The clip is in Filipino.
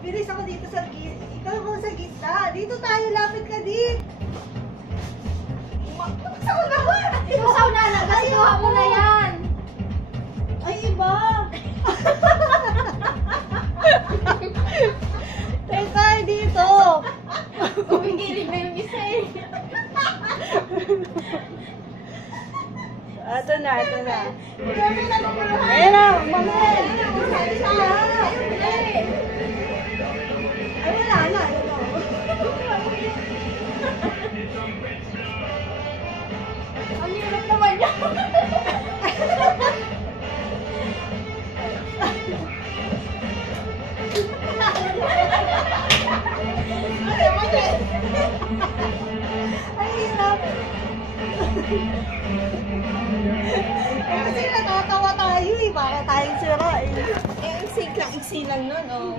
Bilis ako dito sa gitna. Ikaw mo sa gitna. Dito tayo, lapit ka din. Sasaw na ba? Sasaw na lang. Kasi gawa mo na yan. Ay, iba. Tayo tayo dito. Kumingilig na yung isa eh. Ito na. Ayan na, mamahal. Ay, wala na. Ang hirap naman yan. Ay, hirap. Kasi natatawa tayo eh. Baka tayong sira eh. Eh, iksi lang nun, oh.